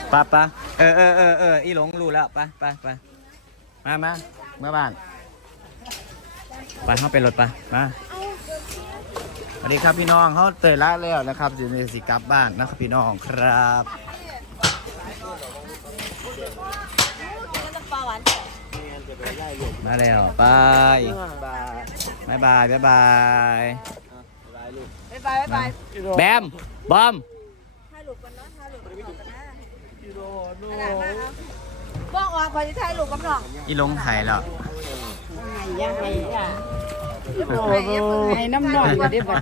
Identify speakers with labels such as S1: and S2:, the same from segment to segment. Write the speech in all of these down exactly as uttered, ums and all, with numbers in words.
S1: ปะปะเออเออเออเอออีหลงรู้แล้วปะปะปะมามาเมื่อบ้านไปเข้าไปรถปะมาสวัสดีครับพี่น้องเขาเตยละแล้วนะครับอยู่ในสิกลับบ้านนะครับพี่น้องครับมาแล้วไปบายบายบายบายบายบายแบมบอมถ่ายรูปกันเนาะถ่ายรูปกันนะบ้องออกพอจะถ่ายรูปกับน้องอีลงถ่ายแล้ว
S2: ยังไงอ่ะไอ้น้ำหน่อยอยู่ได้บ่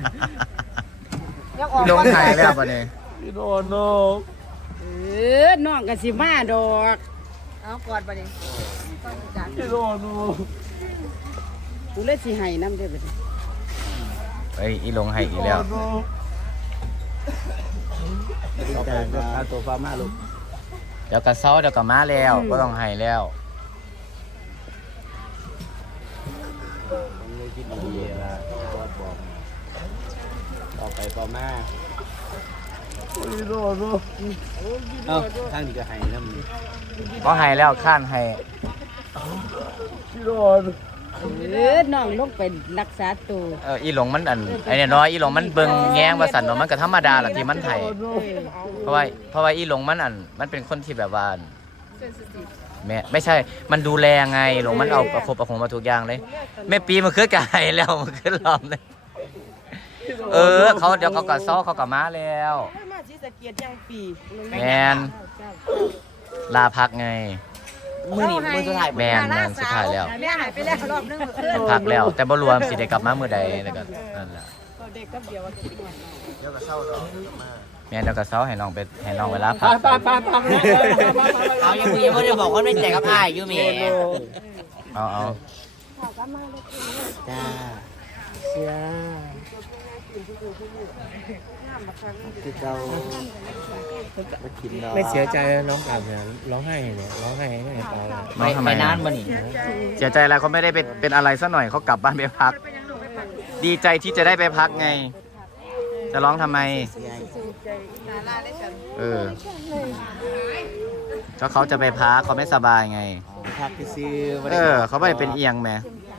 S1: อีลงถ่ายแล้วบ่เนี่ย
S3: พี่โดนน้อง
S2: เออน้องก็สิมาดอก
S4: เอากอดบ่ดิ
S3: พี่โดนน้อง
S2: กูเลยสิให้น้ำเด้อบ่ดิ
S1: เฮ้ยอีลงให้อีกแล้ว
S3: ต่อไปการตัวฟ้ามาลูก
S1: เดี๋ยวกระเซ้าเดี๋ยวกระมาแล้วก็ต้องให้แล้ว
S3: ผมเลยคิดดีละบอสบอกต่อไปต่อมาพี่โดนน้องเอ้าทางนี้ก็ให้น้ำ
S1: ก็ให้แล้วข้านให้
S3: พี่โดน
S2: เออน้องลงไปรักษาตัว
S1: เอออีหลงมันอันไอ้เนี่ยน้อยอีหลงมันเบิ่งแง้งว่าสั่นเนาะมันก็ธรรมดาละที่มันไถเพราะว่าเพราะว่าอีหลงมันอันมันเป็นคนที่แบบว่าแม่ไม่ใช่มันดูแลไงหลงมันเอาประคบประคองมาทุกอย่างเลยแม่ปีมันคือกายแล้วมันคือลอมเลยเออเขาเดี๋ยวเขาก็ซ้อเขาก็มาแล้วแมนลาพักไง
S4: มือหนีมือสุดท้าย
S1: แมนแมนสุดท้ายแล้ว
S4: แม่หายไปแล้วรอบนึง
S1: พักแล้วแต่บ่รวมสิได้กลับมาเมื่อใดแล้วก็นั่นแหละ
S2: เด็กกับเดียว
S1: เดี๋ยวก็เศร้าดอกแม่เดี๋ยวก็เศร้าให้น้องไปให้น้องเวลาพัก
S4: เอายังมีไม่ได้บอกว่าไม่แจกกับอ้ายยูมี
S1: เอาเอา
S4: จ้า
S3: เสียคือเราไม่เสียใจน้องกลับเนี่ยร้องไห้เนี่ยร้องไห้ให้เปล่า
S1: ไม่ทำไม
S4: นานบ่นี่
S1: เสียใจอะไรเขาไม่ได้เป็นเป็นอะไรซะหน่อยเขากลับบ้านไปพักดีใจที่จะได้ไปพักไงจะร้องทำไมเออก็เขาจะไปพักเขาไม่สบายไง
S3: พักซื้อ
S1: เออเขาไม่เป็นเอียงแม่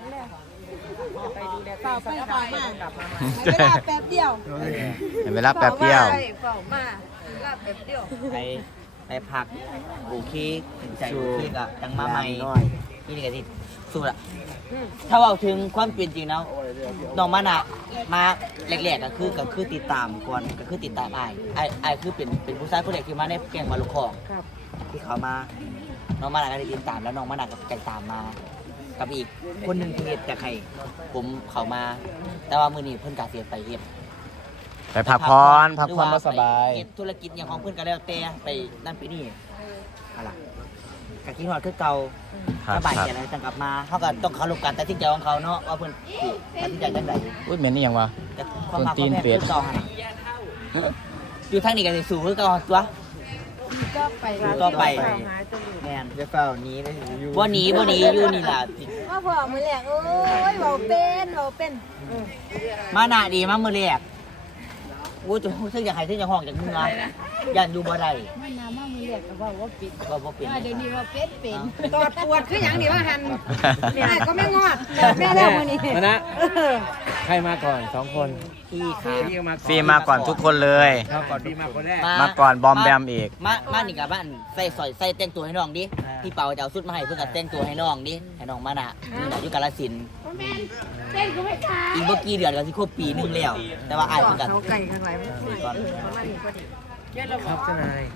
S4: เฝ้าไปเฝ้ามาเวลาแป๊บเดียว
S1: เวลาแป๊บเดียว
S4: เฝ้ามาเวลาแป๊บเดียว
S3: ไปไปพักบูคี
S4: ใจบูคีกะจังมาใหม่ที่นี่ก็ที่สู้ละถ้าว่าถึงความเป็นจริงแล้วน้องมันอะมาแรกๆก็คือก็คือติดตามก่อนก็คือติดตามไอ้ไอ้ไอ้คือเป็นเป็นผู้ชายผู้เด็กที่มาในแกงมาลูกคอที่เขามาน้องมันก็ได้ติดตามแล้วน้องมันก็แกงตามมากับอีกคนหนึ่งที่เฮ็ดจากใครผมเขามาแต่ว่ามื้อนี้เพิ่นกาเสียไปเฮ็ด
S1: ไปพักผ่อนพักผ่อนมาสบาย
S4: เฮ็ดธุรกิจอย่างของเพิ่นก็แล้วแต่ไปนั่นไปนี่อะไรกะคิดฮอดคือเก่าสบายใจอะไรตั้งกลับมาเฮาก็ต้องเคารพการตัดสินใจของเขาเนาะว่าเพิ่นตัดสินใจจังได๋
S1: อุ้ยเหม็นนี่หยังวะ
S4: คนตีนเป็ดเก่าหั่นอยู่ทางนี้ก็สิสู้คือเก่าตัว
S2: ก็ไป
S4: ก็ไปแมน
S3: จะเฝ้านี้ได้
S4: อยู่บ่หนีบ่หนีอยู่นี่ล่ะ
S2: ว่าพอมื้อแรกโอ้ยเว้าเป็นเว้าเป็น
S4: มาหน้าดีมามื้อแรกโอ้ยซึ่งอยากให้ซึ่งอยากห้องจากเมืองย่านอยู่บ่ได้
S2: มาน้ำมามื้อแรกก็ว่าว่าปิด
S4: ว่าบ่เป็น
S2: เดี๋ยวนี้ว่าเป็ดเป็นตอดปวดคือหยังนี่ว่าหั่นนี่ก็ไม่งอดแม่แล้วมื้อนี้
S3: นะใครมาก่อนสองคน
S4: พี่ค่ะ
S1: ฟีมาก่อนทุกคนเลย
S3: มาก่อนพี่มาคนแรก
S1: มาก่อนบอมแบมอีก
S4: มามานี่กับบ้านใส่สอยใส่แต่งตัวให้น้องดิพี่เปาจะเอาชุดมาให้เพื่อกับแต่งตัวให้น้องดิให้น้องมาน่ะนี่น่ะอยู่กาฬสินธุ์
S2: เต้นก็ไม่ทา
S4: อีกเมื่อกี้เดือนก็สิครบปีนึงแล้วแต่ว่าอ้ายเพิ่นก็
S2: เขาไก่ข้างหลังก่อน
S3: ครับเจ้านาย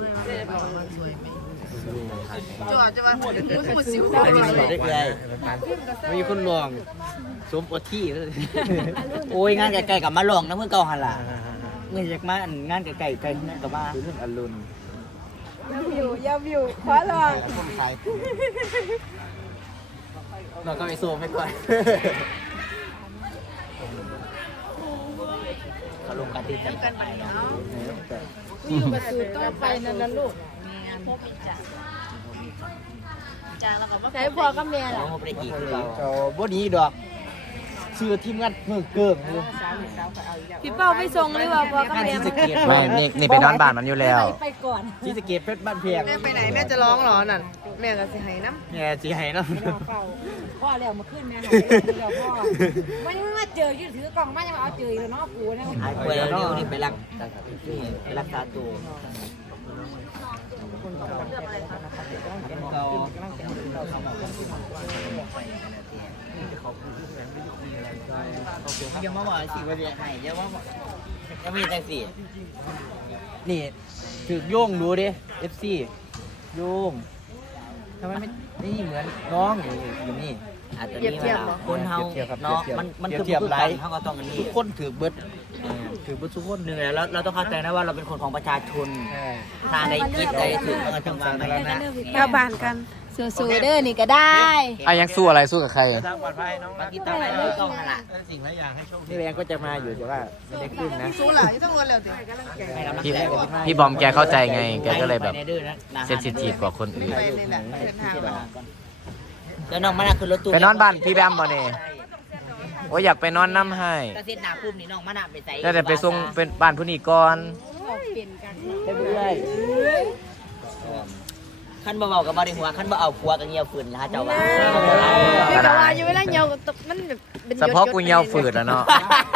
S4: จ่อจะมาหัวหัวสิว
S3: อันนี้สวยได้เลยมีคนลองสมปที่
S4: โอ้ยงานไก่ๆกับมาลองนะเมื่อเก่าหันล่ะเมื่อจากมางานไก่ๆไก่นั่นกับมา
S3: เรื่องอรุณ
S2: ยาวิวยาวิวขอลอง
S3: เราก็ไปซูมไปก่อน
S4: เขาลงกันติดกันไปเนาะ
S2: อยู่กับสูตรต่อไปนั่นละลูกใช้พอกับแม่ล่ะ
S4: บ่ได้กี่คือเรา
S3: เจ้าบ่หนีดอก
S4: ชื่อทีมงานมือเกิ่งเลย
S2: พี่เป้าไปส่งหรือว่าพ่อกับ
S4: งาน
S2: แม่
S4: ที่สะเกต
S1: ไม่นี่นี่ไปนอนบ้านมันอยู่แล้ว
S2: ไปก่อน
S4: ที่สะเกตเพชรบ้านเพียง
S2: แม่ไปไหนแม่จะร้องเหรอนั่นแม่ก็สิให้น้ำ
S4: แง่จีไห้เนาะ
S2: พ่อแล้วมาขึ้นแม่หายเดี๋ยวพ่อไม่มาเจอยืนถือกล่องมายังเอาเจออยู่เนาะกูเนี่ย
S4: หายป่วยแล้วเดี๋ยวนี่ไปรักนี่ไปรักษาตัวเราเดี๋ยวมาบอกสิว่าจะให้เดี๋ยวมาบอกจะมีแต่สินี่ถึกโยงดูดิ เอฟ ซี โยงทำไมไม่นี่เหมือนน้องอยู่อยู่นี่อาจจะมีเวลาคนเฮาเนาะมันมันคือคือกันเฮาก็ต้องกันนี่ทุกคนถือเบิดถือเบิดทุกคนหนึ่งแล้วเราต้องเข้าใจนะว่าเราเป็นคนของประชาชนทางใดคิดใดถือมันจังหวะไหนนะ
S2: กลับบ้านกันสู้ๆเด้อนี่ก็ได้
S1: อ่ะยังสู้อะไรสู้กับใคร
S3: ทางปลอดภัยน้อง
S4: บางทีต้องอะไรไม่ต้องหละ
S3: สิ่งหลายอย่างให้โชคดี
S4: นี่แรงก็จะมาอยู่แต่ว่าไม่ได้ขึ้นนะ
S2: สู้หล่ะที่ต้องรวนแล้วสิ
S1: พี่พี่บอมแกเข้าใจไง แกก็เลยแบบ
S4: ไปในดื้อนะนะ
S1: เซนซิทีฟกว่าคนอื่น
S2: ไปเลยแหละเดินทางมา
S4: แล้วน้องมานาคือรถตู้
S1: ไปนอนบ้านพี่แบมบ่เนี่ยโอ้ยอยากไปนอนน้ำให้
S4: กระซิบหนาพุ่มนี่น้องมานาไปใส่
S1: แต่แต่ไปส่งเป็นบ้านผู้นี้ก่อน
S4: เรื่อยขั้นเบาๆกับบริหัวขั้นเบาเอาผัวกันเงียวฝืนนะเจ้าว่า
S2: ไม่ก็ว่าอยู่เวลาเหี่ยวมันแบบเป็น
S1: เฉพาะกูเหี่ยวฝืดแล้วเนาะ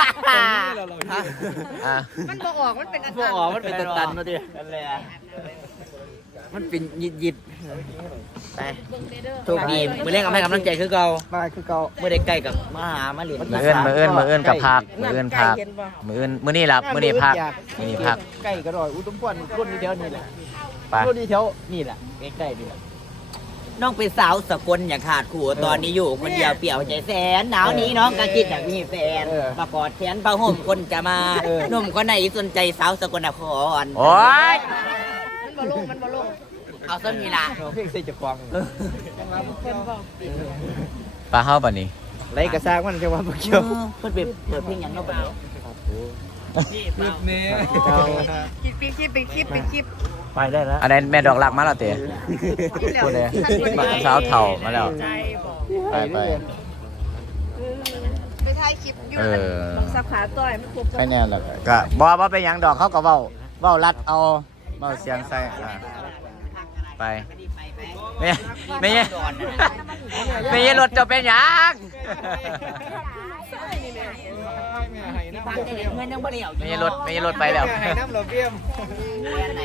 S1: อ่ะ
S2: มันบ่ออกมันเป็นอัน
S4: พวกอ๋อมันเป็นตันๆมาดินั่นแหละมันเป็นยิดยิดไปโชคดีมือเล่นกับให้กำลังใจคือเก่ามาคือเก่าเมื่อได้ใกล้กับมาหามาเหรียญ
S1: มือเอื้นมือเอื้นมือเอื้นกับพักมือเอื้นพักมือเอื้นมือนี่หลับมือนี่พักมือนี่พัก
S4: ใกล้ก็ดอยอุดมพรรุ่นนี้เดียวนี่แหละ
S1: ไป
S4: รุ่นนี้เดียวนี่แหละใกล้ๆนี่แหละน้องเป็นสาวสกลอย่างขาดขู่ตอนนี้อยู่คนเดียวเปี่ยวใจแสนหนาวนี้น้องก็คิดอยากมีแฟนมากอดแขนผ้าห่มคนจะมาหนุ่มคนไหนสนใจสาวสกลนคร
S1: โอ้ย
S2: มันบ่ลงมันบ่ลง
S4: เอาส้นนี่ล่ะ
S3: เพ่งใส่จะควง
S1: ปลาเฮ้าป่ะนี่
S3: ไรกระซากมันจะว่าเกี่ยว
S4: เพิ่นเปิดเปิดเพลงยังเนาะบัดนี้
S3: ลูกเนี้ย
S2: คลิปคลิปเป็นคลิปเป็นคลิป
S3: ไปได้แล้ว
S1: อันนั้นแม่ดอกรักมาแล้วเต๋พูดเลยสาวเถ่ามาแล้ว
S2: ใจบอก
S1: ไปไป
S2: ไปถ่ายคลิปอยู่
S1: เออ
S2: สับขาต่อยมันครบ
S1: แค่นี้แหละก็บอกว่าเป็นหยังดอกเขาก็เว้าเว้ารัดเอาเว้าเสียงใส่อ่ะไปไม่ไม่ไม่ไม่รถจะเป็นหยัง
S4: เงินยังบ่ได้เอา
S1: ไม่รถไม่รถไปแล้ว
S3: ไห้น้ำเราเบี้ยม
S4: ไหน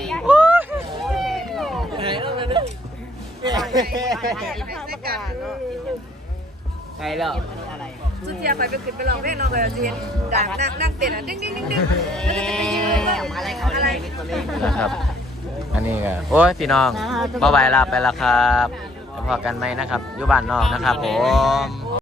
S3: ไห้แล้ว
S2: สุดเทียไปไปขึ้นไปลองเพลงน้องก็จะเห็นด่างนั่งนั่งเต้นอ่ะดิ้งดิ้งดิ้งดิ้งแล้วก็จะไปยืนเลยอะไรอะไร
S1: นะครับ อันนี้ก็โอ้ยพี่น้องบ๊ายบายลาไปแล้วครับพอกันไหมนะครับอยู่บ้านนอกนะครับผม